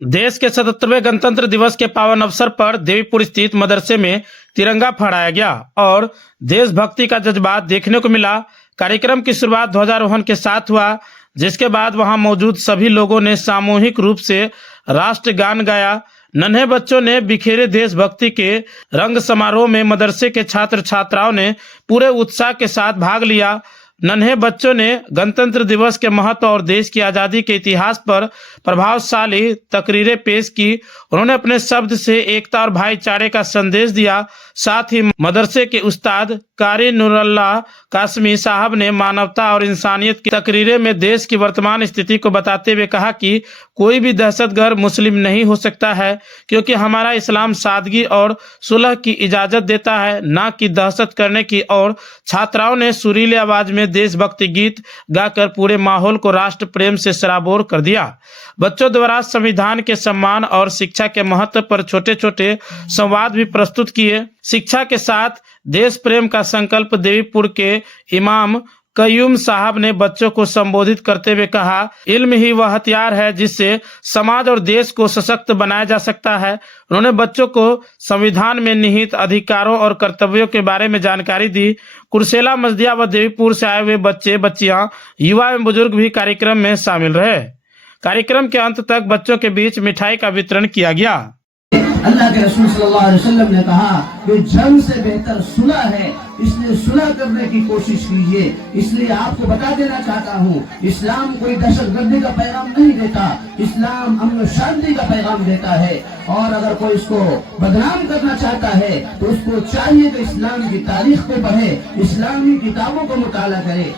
देश के 77वें गणतंत्र दिवस के पावन अवसर पर देवीपुर स्थित मदरसे में तिरंगा फहराया गया और देशभक्ति का जज्बा देखने को मिला। कार्यक्रम की शुरुआत ध्वजारोहण के साथ हुआ, जिसके बाद वहां मौजूद सभी लोगों ने सामूहिक रूप से राष्ट्रगान गाया। नन्हे बच्चों ने बिखेरे देशभक्ति के रंग समारोह में मदरसे के छात्र छात्राओं ने पूरे उत्साह के साथ भाग लिया। नन्हे बच्चों ने गणतंत्र दिवस के महत्व और देश की आज़ादी के इतिहास पर प्रभावशाली तकरीरें पेश की। उन्होंने अपने शब्द से एकता और भाईचारे का संदेश दिया। साथ ही मदरसे के उस्ताद कारी नूरुल्लाह कासमी साहब ने मानवता और इंसानियत की तकरीरें में देश की वर्तमान स्थिति को बताते हुए कहा कि कोई भी दहशतगर्द मुस्लिम नहीं हो सकता है, क्योंकि हमारा इस्लाम सादगी और सुलह की इजाजत देता है, न कि दहशत करने की। और छात्राओं ने सुरीली आवाज में देशभक्ति गीत गाकर पूरे माहौल को राष्ट्र प्रेम से सराबोर कर दिया। बच्चों द्वारा संविधान के सम्मान और शिक्षा के महत्व पर छोटे छोटे संवाद भी प्रस्तुत किए। शिक्षा के साथ देश प्रेम का संकल्प देवीपुर के इमाम कयूम साहब ने बच्चों को संबोधित करते हुए कहा, इल्म ही वह हथियार है जिससे समाज और देश को सशक्त बनाया जा सकता है। उन्होंने बच्चों को संविधान में निहित अधिकारों और कर्तव्यों के बारे में जानकारी दी। कुर्सेला मस्जिद व देवीपुर से आए हुए बच्चे बच्चियां, युवा एवं बुजुर्ग भी कार्यक्रम में शामिल रहे। कार्यक्रम के अंत तक बच्चों के बीच मिठाई का वितरण किया गया। अल्लाह के रसूल सल्लल्लाहु अलैहि वसल्लम ने कहा कि जंग से बेहतर सुलह है, इसलिए सुलह करने की कोशिश कीजिए। इसलिए आपको बता देना चाहता हूँ, इस्लाम कोई दहशतगर्दी का पैगाम नहीं देता, इस्लाम अमन शांति का पैगाम देता है। और अगर कोई इसको बदनाम करना चाहता है तो उसको चाहिए कि इस्लाम की तारीख को पढ़े, इस्लामी किताबों को मुताला करे।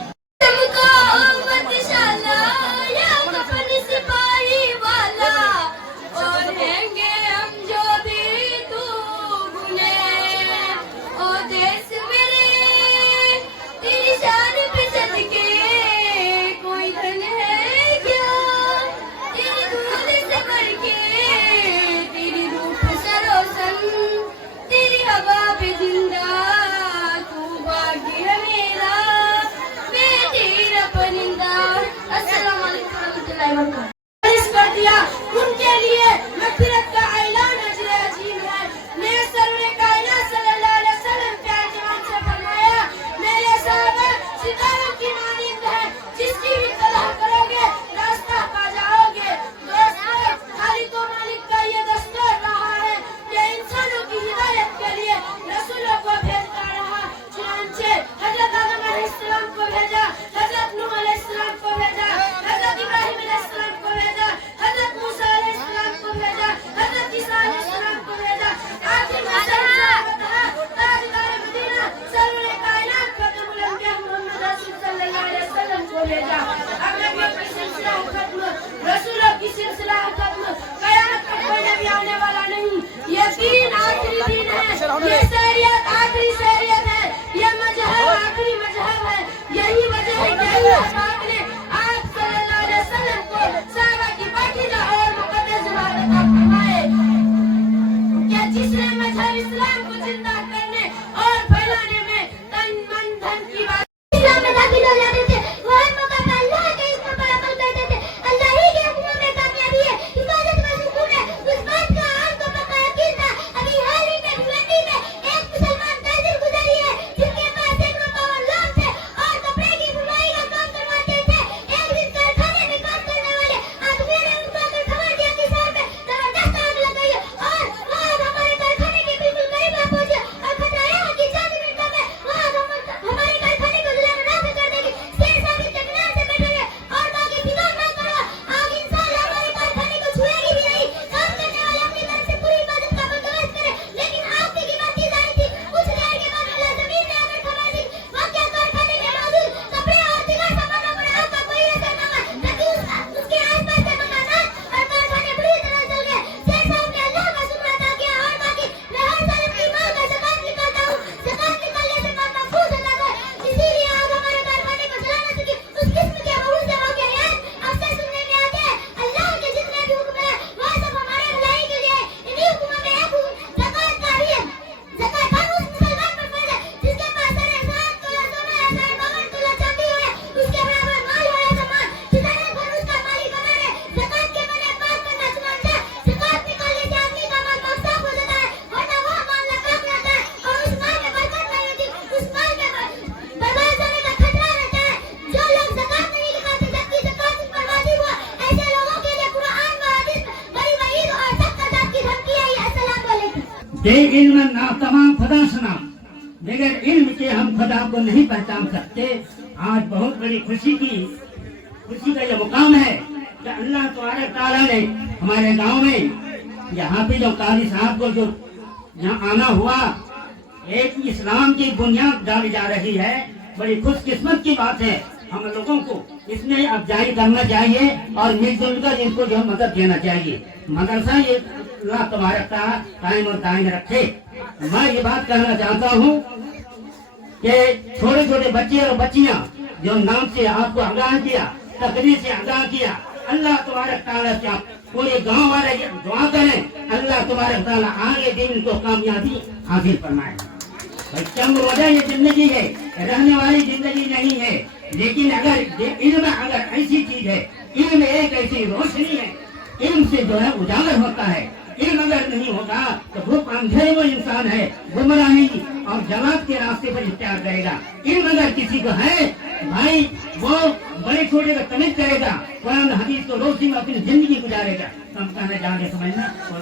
बे इल्म ना तमाम खुदा सुना, बगैर इल्म के हम खुदा को नहीं पहचान सकते। आज बहुत बड़ी खुशी का यह मुकाम है कि अल्लाह तआला ने हमारे गांव में यहाँ पे जो कारी साहब को जो यहाँ आना हुआ, एक इस्लाम की बुनियाद डाली जा रही है। बड़ी खुशकिस्मत की बात है। हम लोगों को इसमें अफजाई करना चाहिए और मिलजुल कर इनको जो मदद देना चाहिए। मदरसा ये अल्लाह तबारक तआला कायम और दायम रखे। मैं ये बात कहना चाहता हूँ कि छोटे छोटे बच्चे और बच्चियाँ जो नाम से आपको आगाह किया, तकरीर से आगाह किया, अल्लाह तबारक तआला से आप पूरे गांव वाले दुआ करें, अल्लाह तबारक तआला आगे दिन इनको कामयाबी हासिल फरमाए। भाई चंद रोजा ये जिंदगी है, रहने वाली जिंदगी नहीं है। लेकिन अगर इल्म अगर ऐसी चीज है, इल्म एक ऐसी रोशनी है, इल्म से जो है उजागर होता है। इल्म अगर नहीं होगा तो वो अंधेरे वो इंसान है, गुमराही और जलाल के रास्ते पर इख्तियार करेगा। इल्म अगर किसी को है भाई, वो बड़े छोटे का तमीज करेगा, कुरान हदीस को रोशनी में अपनी जिंदगी गुजारेगा। हम कहना चाहेंगे समझना और